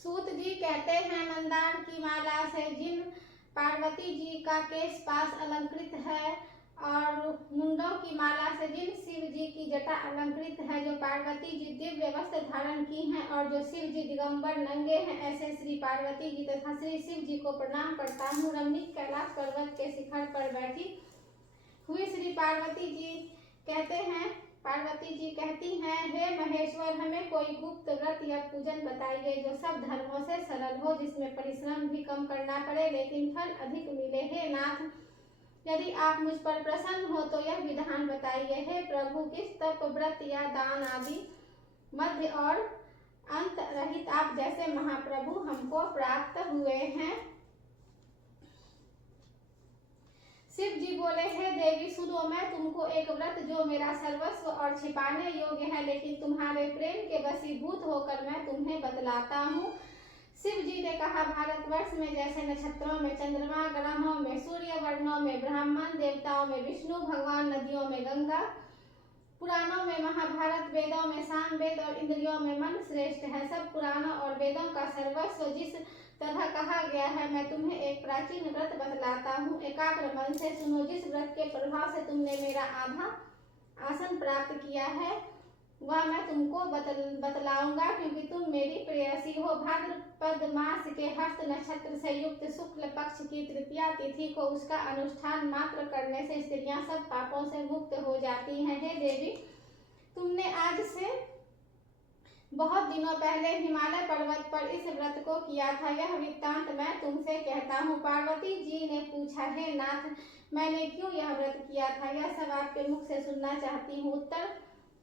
सूत जी कहते हैं, मंदार की माला से जिन पार्वती जी का केश पास अलंकृत है और मुंडों की माला से जिन शिव जी की जटा अलंकृत है, जो पार्वती जी दिव्य वस्त्र धारण की हैं और जो शिव जी दिगंबर नंगे हैं, ऐसे श्री पार्वती जी तथा श्री शिव जी को प्रणाम करता हूँ। रमणीक कैलाश पर्वत के शिखर पर बैठी हुई श्री पार्वती जी कहते हैं, पार्वती जी कहती हैं, हे महेश्वर, हमें कोई गुप्त व्रत या पूजन बताइए जो सब धर्मों से सरल हो, जिसमें परिश्रम भी कम करना पड़े लेकिन फल अधिक मिले। हे नाथ, यदि आप मुझ पर प्रसन्न हो तो यह विधान बताइए। हे प्रभु, किस तप, व्रत या दान आदि मध्य और अंत रहित आप जैसे महाप्रभु हमको प्राप्त हुए हैं। शिव जी बोले, हे देवी सुनो, मैं तुमको एक व्रत जो मेरा सर्वस्व और छिपाने योग्य है लेकिन तुम्हारे प्रेम के वशीभूत होकर मैं तुम्हें बतलाता हूँ। शिव जी ने कहा, भारतवर्ष में जैसे नक्षत्रों में चंद्रमा, ग्रहों में सूर्य, वर्णों में ब्राह्मण, देवताओं में विष्णु भगवान, नदियों में गंगा, पुराणों में महाभारत, वेदों में सामवेद और इंद्रियों में मन श्रेष्ठ है, सब पुराणों और वेदों का सर्वस्व जिस तरह कहा गया है, मैं तुम्हें एक प्राचीन व्रत बतलाता हूँ। एकाग्र मन से सुनो। जिस व्रत के प्रभाव से तुमने मेरा आधा आसन प्राप्त किया है वह मैं तुमको बतलाऊंगा, क्योंकि तुम मेरी प्रेयसी हो। भाद्रपद मास के हस्त नक्षत्र से युक्त शुक्ल पक्ष की तृतीया तिथि को उसका अनुष्ठान मात्र करने से स्त्रियां सब पापों से मुक्त हो जाती हैं। हे देवी, तुमने आज से बहुत दिनों पहले हिमालय पर्वत पर इस व्रत को किया था, यह वृत्तांत मैं तुमसे कहता हूँ। पार्वती जी ने पूछा, हे नाथ, मैंने क्यों यह व्रत किया था, यह सब आपके मुख से सुनना चाहती हूँ। उत्तर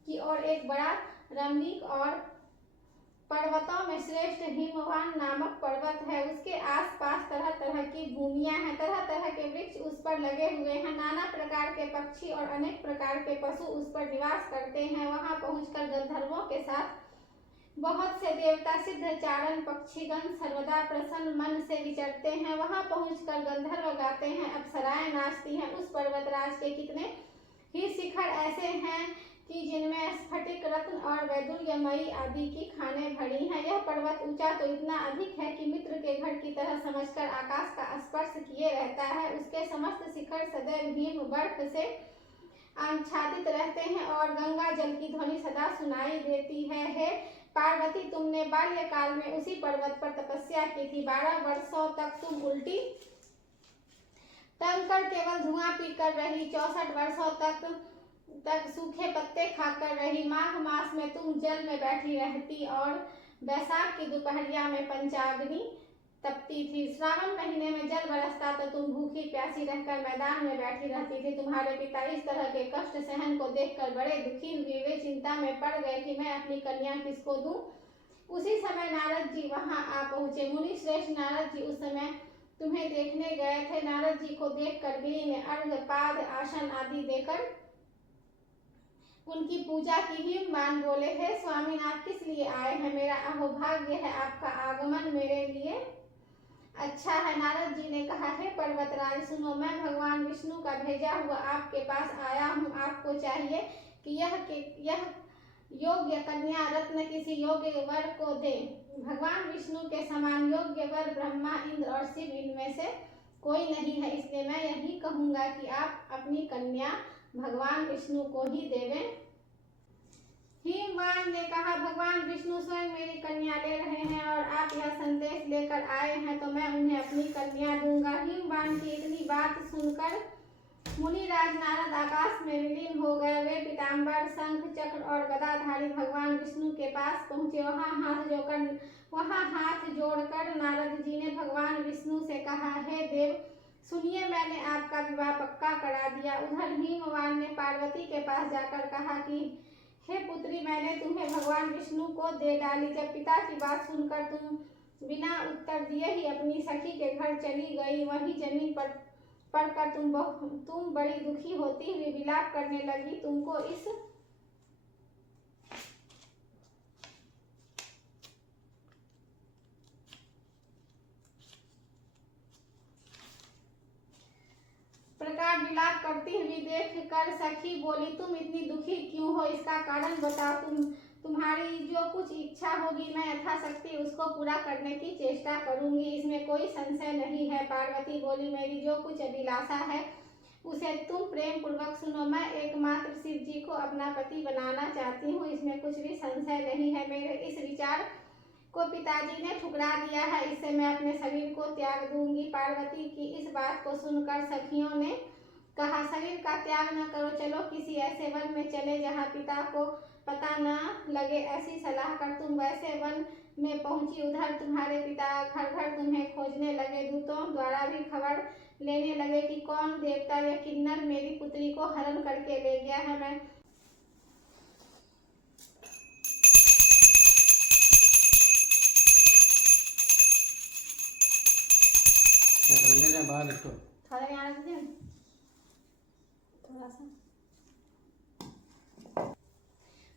की ओर एक बड़ा रमणीक और पर्वतों में श्रेष्ठ हिमवान नामक पर्वत है। उसके आसपास तरह तरह की भूमियां हैं, तरह तरह के वृक्ष उस पर लगे हुए हैं, नाना प्रकार के पक्षी और अनेक प्रकार के पशु उस पर निवास करते हैं। वहां पहुंचकर गंधर्वों के साथ बहुत से देवता, सिद्ध, चारण पक्षीगण सर्वदा प्रसन्न मन से विचरते हैं। वहां पहुंचकर गंधर्व गाते हैं, अप्सराएं नाचती हैं। उस पर्वतराज के कितने ही शिखर ऐसे हैं कि जिनमें स्फटिक, रत्न और वैदुर्यमयी आदि की खानें भरी हैं। यह पर्वत ऊंचा तो इतना अधिक है कि मित्र के घर की तरह समझकर आकाश का स्पर्श किए रहता है। उसके समस्त शिखर सदैव हिम बर्फ से आच्छादित रहते हैं और गंगा जल की ध्वनि सदा सुनाई देती है। हे पार्वती, तुमने बाल्यकाल में उसी पर्वत पर तपस्या की थी। 12 वर्षों तक तुम उल्टी टंग कर केवल धुआं पीकर रही। 64 वर्षों तक सूखे पत्ते खाकर रही। माघ मास में तुम जल में बैठी रहती और बैसाख की दोपहरिया में पंचाग्नि तपती थी। श्रावण महीने में जल बरसता तो तुम भूखी प्यासी रहकर मैदान में बैठी रहती थी। तुम्हारे पिता इस तरह के कष्ट सहन को देखकर बड़े दुखी हुए। वे चिंता में पड़ गए कि मैं अपनी कन्या किसको दूं। उसी समय नारद जी वहां आ पहुंचे। मुनि श्रेष्ठ नारद जी उस समय तुम्हें देखने गए थे। नारद जी को देखकर गिरी ने अर्घ, पाद, आसन आदि देकर उनकी पूजा की। हिमवान बोले, हे स्वामीनाथ, किस लिए आए हैं? मेरा अहोभाग्य है, आपका आगमन मेरे लिए अच्छा है। नारद जी ने कहा, हे पर्वतराज सुनो, मैं भगवान विष्णु का भेजा हुआ आपके पास आया हूँ। आपको चाहिए कि यह योग्य कन्या रत्न किसी योग्य वर को दे। भगवान विष्णु के समान योग्य वर ब्रह्मा, इंद्र और शिव इनमें से कोई नहीं है, इसलिए मैं यही कहूंगा कि आप अपनी कन्या भगवान विष्णु को ही देवें। हिमवान ने कहा, भगवान विष्णु स्वयं मेरी कन्या ले रहे हैं और आप यह संदेश लेकर आए हैं तो मैं उन्हें अपनी कन्या दूंगा। हिमवान की इतनी बात सुनकर मुनिराज नारद आकाश में विलीन हो गए। वे पीताम्बर, शंख, चक्र और गदाधारी भगवान विष्णु के पास पहुंचे। वहां हाथ जोड़कर नारद जी ने भगवान विष्णु से कहा, हे देव सुनिए, मैंने आपका विवाह पक्का करा दिया। उधर हिमवान ने पार्वती के पास जाकर कहा कि हे पुत्री, मैंने तुम्हें भगवान विष्णु को दे डाली। जब पिता की बात सुनकर तुम बिना उत्तर दिए ही अपनी सखी के घर चली गई। वहीं जमीन पर पड़कर तुम बड़ी दुखी होती हुई विलाप करने लगी। तुमको इस प्रकार विलाप करती हुई देख कर सखी बोली, तुम इतनी दुखी क्यों हो? इसका कारण बताओ। तुम्हारी जो कुछ इच्छा होगी मैं यथाशक्ति उसको पूरा करने की चेष्टा करूंगी, इसमें कोई संशय नहीं है। पार्वती बोली, मेरी जो कुछ अभिलाषा है उसे तुम प्रेम पूर्वक सुनो। मैं एकमात्र शिव जी को अपना पति बनाना चाहती हूँ, इसमें कुछ भी संशय नहीं है। मेरे इस विचार को पिताजी ने ठुकरा दिया है, इससे मैं अपने शरीर को त्याग दूंगी। पार्वती की इस बात को सुनकर सखियों ने कहा, शरीर का त्याग न करो, चलो किसी ऐसे वन में चले जहाँ पिता को पता न लगे। ऐसी सलाह कर तुम वैसे वन में पहुंची। उधर तुम्हारे पिता घर घर तुम्हें खोजने लगे, दूतों द्वारा भी खबर लेने लगे कि कौन देवता या किन्नर मेरी पुत्री को हरण करके ले गया है। मैं थोड़ा यहाँ रख दें, थोड़ा सा।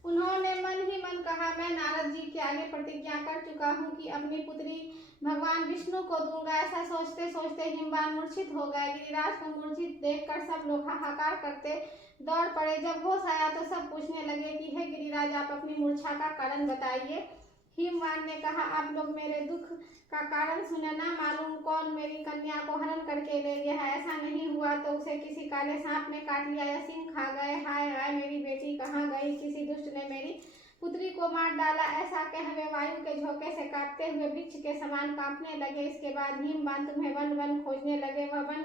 उन्होंने मन ही मन कहा, मैं नारद जी के आगे प्रतिज्ञा कर चुका हूँ कि अपनी पुत्री भगवान विष्णु को दूंगा। ऐसा सोचते सोचते हिमवान मूर्छित हो गए। गिरिराज को मूर्छित देखकर सब लोग हाहाकार करते दौड़ पड़े। जब होश आया तो सब पूछने लगे कि हे गिरिराज, आप अपनी मूर्छा का कारण बताइए। हिमवान ने कहा, आप लोग मेरे दुख का कारण सुने, ना मालूम कौन मेरी कन्या को हरण करके ले गया है। ऐसा नहीं हुआ तो उसे किसी काले सांप ने काट लिया या सिंह खा गए। हाय हाय, मेरी बेटी कहाँ गई? किसी दुष्ट ने मेरी पुत्री को मार डाला। ऐसा कह वे वायु के झोंके से कांपते हुए वृक्ष के समान कांपने लगे। इसके बाद हिमवान तुम्हें वन वन खोजने लगे। वह वन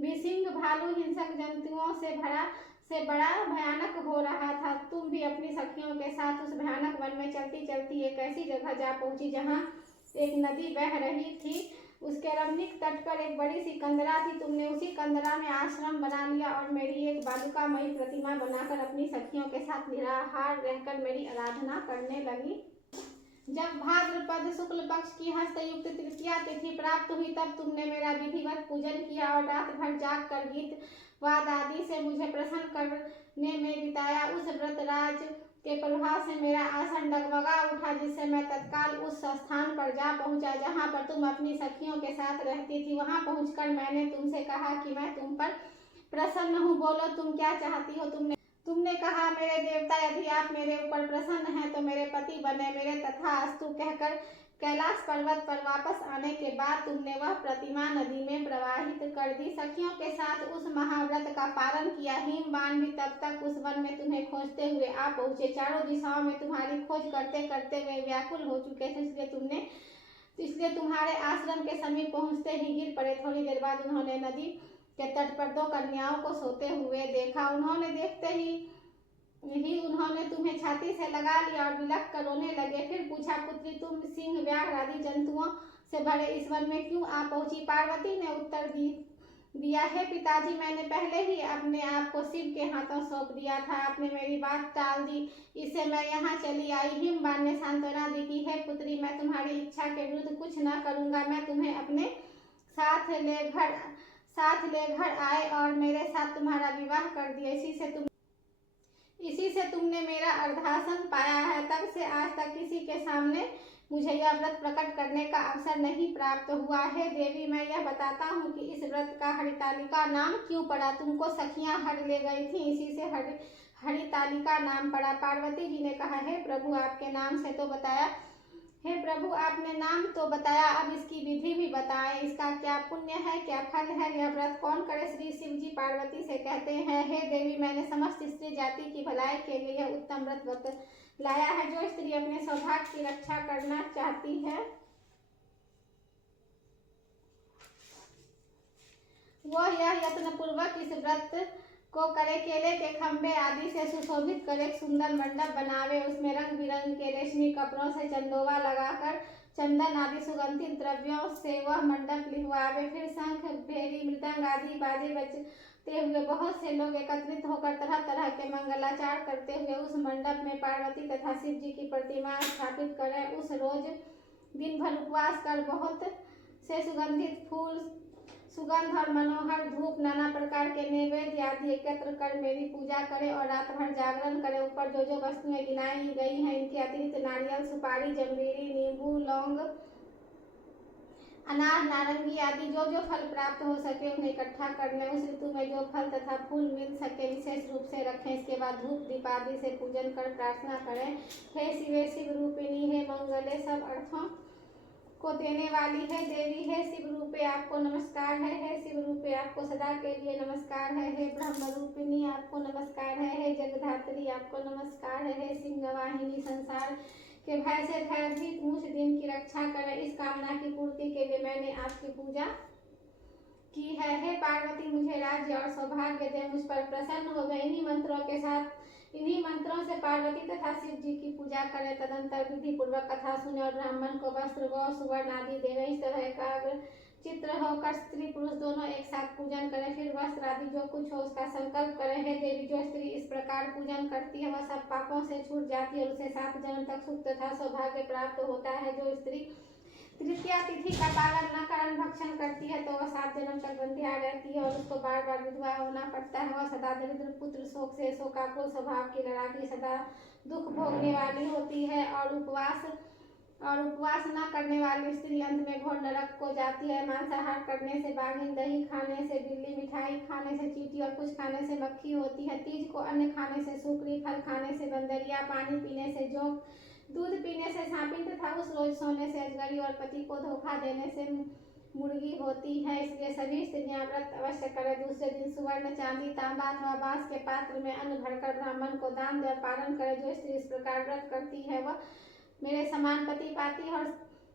भी सिंह, भालू, हिंसक जंतुओं से बड़ा भयानक हो रहा था। तुम भी अपनी सखियों के साथ उस भयानक वन में चलती चलती एक ऐसी जगह जा पहुंची जहाँ एक नदी बह रही थी। उसके रमणीक तट पर एक बड़ी सी कंदरा थी। तुमने उसी कंदरा में आश्रम बना लिया और मेरी एक बालुकामयी प्रतिमा बनाकर अपनी सखियों के साथ निराहार रहकर मेरी आराधना करने लगी। जब भाद्रपद शुक्ल पक्ष की हस्तयुक्त तृतीया तिथि प्राप्त हुई तब तुमने मेरा विधिवत पूजन किया और रात भर जाग कर गीत वाद आदि से मुझे प्रसन्न करने में बिताया। उस व्रतराज के प्रभाव से मेरा आसन डगमगा उठा, जिससे मैं तत्काल उस स्थान पर जा पहुंचा जहां पर तुम अपनी सखियों के साथ रहती थी। वहां पहुंचकर मैंने तुमसे कहा कि मैं तुम पर प्रसन्न हूँ, बोलो तुम क्या चाहती हो। तुमने कहा, मेरे देवता, यदि आप मेरे ऊपर प्रसन्न हैं तो मेरे पति बने। मेरे तथास्तु कहकर कैलाश पर्वत पर वापस आने के बाद तुमने वह प्रतिमा नदी में प्रवाहित कर दी। सखियों के साथ उस महाव्रत का पालन किया। हिमवान भी तब तक उस वन में तुम्हें खोजते हुए आ पहुंचे। चारों दिशाओं में तुम्हारी खोज करते करते वे व्याकुल हो चुके थे, इसलिए तुम्हारे आश्रम के समीप पहुंचते ही गिर पड़े। थोड़ी देर बाद उन्होंने नदी के तट पर दो कन्याओं को सोते हुए देखा। उन्होंने देखते ही उन्होंने तुम्हें छाती से लगा लिया और बिलख कर रोने लगे। फिर पूछा, पुत्री, तुम सिंह, व्याघ्र आदि जंतुओं से भरे इस वन में क्यों आ पहुंची? पार्वती ने उत्तर दिया, है पिताजी, मैंने पहले ही अपने आप को शिव के हाथों सौंप दिया था। आपने मेरी बात टाल दी, इससे मैं यहाँ चली आई। हिमवान ने सांत्वना दी कि हे पुत्री, मैं तुम्हारी इच्छा के विरुद्ध कुछ न करूंगा। मैं तुम्हें अपने साथ ले घर आए और मेरे साथ तुम्हारा विवाह कर दिया। इसी से तुमने मेरा अर्धासन पाया है। तब से आज तक किसी के सामने मुझे यह व्रत प्रकट करने का अवसर नहीं प्राप्त हुआ है। देवी, मैं यह बताता हूँ कि इस व्रत का हरितालिका नाम क्यों पड़ा। तुमको सखियां हर ले गई थी, इसी से हरितालिका नाम पड़ा। पार्वती जी ने कहा, हे प्रभु, आपके नाम से तो बताया, हे प्रभु, आपने नाम तो बताया, अब इसकी विधि भी बताएं। इसका क्या पुण्य है, क्या फल है, यह व्रत कौन करे? श्री शिव जी पार्वती से कहते हैं, हे देवी, मैंने समस्त स्त्री जाति की भलाई के लिए यह उत्तम व्रत लाया है। जो स्त्री अपने सौभाग्य की रक्षा करना चाहती है वह यह यत्न पूर्वक इस व्रत को करे। केले के खंभे आदि से सुशोभित कर एक सुंदर मंडप बनावे। उसमें रंग बिरंग के रेशमी कपड़ों से चंदोवा लगाकर चंदन आदि सुगंधित द्रव्यों से वह मंडप लिहवावे। फिर शंख, भेरी, मृदंग आदि बाजे बजते हुए बहुत से लोग एकत्रित होकर तरह तरह के मंगलाचार करते हुए उस मंडप में पार्वती तथा शिव जी की प्रतिमा स्थापित करें। उस रोज दिन भर उपवास कर बहुत से सुगंधित फूल, सुगंध और मनोहर धूप, नाना प्रकार के नैवेद्य आदि एकत्र कर मेरी पूजा करे और रात भर जागरण करे। ऊपर जो जो वस्तुएं गिनाई गई हैं, इनके अतिरिक्त नारियल, सुपारी, जंबीरी, नींबू, लौंग अनार, नारंगी आदि जो जो फल प्राप्त हो सके उन्हें इकट्ठा कर लें। उस ऋतु में जो फल तथा फूल मिल सके विशेष रूप से रखें। इसके बाद धूप दीप आदि से पूजन कर प्रार्थना करें। हे शिवे, शिव रूपिणी, हे मंगले, सब अर्थों को देने वाली है देवी, है शिव रूपे आपको नमस्कार है। हे शिव रूपे आपको सदा के लिए नमस्कार है। हे ब्रह्म रूपिणी आपको नमस्कार है। हे जगधात्री आपको नमस्कार है। हे सिंहवाहिनी, संसार के भय से भयभीत मुझ दिन की रक्षा करें। इस कामना की पूर्ति के लिए मैंने आपकी पूजा की है। हे पार्वती, मुझे राज्य और सौभाग्य दे, मुझ पर प्रसन्न हो गए। इन्हीं मंत्रों से पार्वती तथा शिव जी की पूजा करें। तदंतर विधि पूर्वक कथा सुने और ब्राह्मण को वस्त्र गौ सुवर्ण आदि देवे। इस तरह एकाग्र चित्र होकर स्त्री पुरुष दोनों एक साथ पूजन करें। फिर वस्त्र आदि जो कुछ हो उसका संकल्प करें। हे देवी, जो स्त्री इस प्रकार पूजन करती है वह सब पापों से छूट जाती है और उसे 7 जन्म तक सुख तथा सौभाग्य प्राप्त होता है। जो स्त्री तृतीया तिथि का पालन न कर भक्षण करती है तो वह 7 जन्म तक बंध्या रहती है और उसको बार बार विधवा होना पड़ता है। वह सदा दरिद्र पुत्र शोक से शोकाकुल स्वभाव की लड़ाकी सदा दुख भोगने वाली होती है और उपवास न करने वाली स्त्री अंत में घोर नरक को जाती है। मांसाहार करने से बाघिन, दही खाने से बिल्ली, मिठाई खाने से चींटी और कुछ खाने से मक्खी होती है। तीज को अन्न खाने से सुकरी, फल खाने से बंदरिया, पानी पीने से जोंक, दूध पीने से सांपिन तथा उस रोज सोने से अजगरी और पति को धोखा देने से मुर्गी होती है। इसलिए सभी स्त्रियां व्रत अवश्य करें। दूसरे दिन सुवर्ण, चांदी, तांबा अथवा बांस के पात्र में अन्न भरकर ब्राह्मण को दान दे और पालन करे। जो स्त्री इस प्रकार व्रत करती है वह मेरे समान पति पाती है और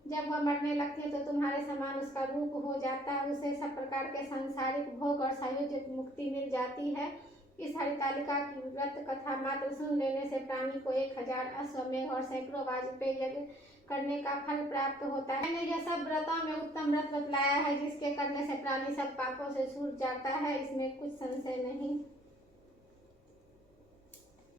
जब वह मरने लगती है तो तुम्हारे समान उसका रूप हो जाता है। उसे सब प्रकार के सांसारिक भोग और सायुज्य मुक्ति मिल जाती है। इस हरितालिका की व्रत कथा मात्र सुन लेने से प्राणी को 1000 अश्वमेध और सैकड़ों वाजपेय यज्ञ करने का फल प्राप्त होता है। मैंने यह सब व्रतों में उत्तम व्रत बतलाया है जिसके करने से प्राणी सब पापों से छूट जाता है। इसमें कुछ संशय नहीं।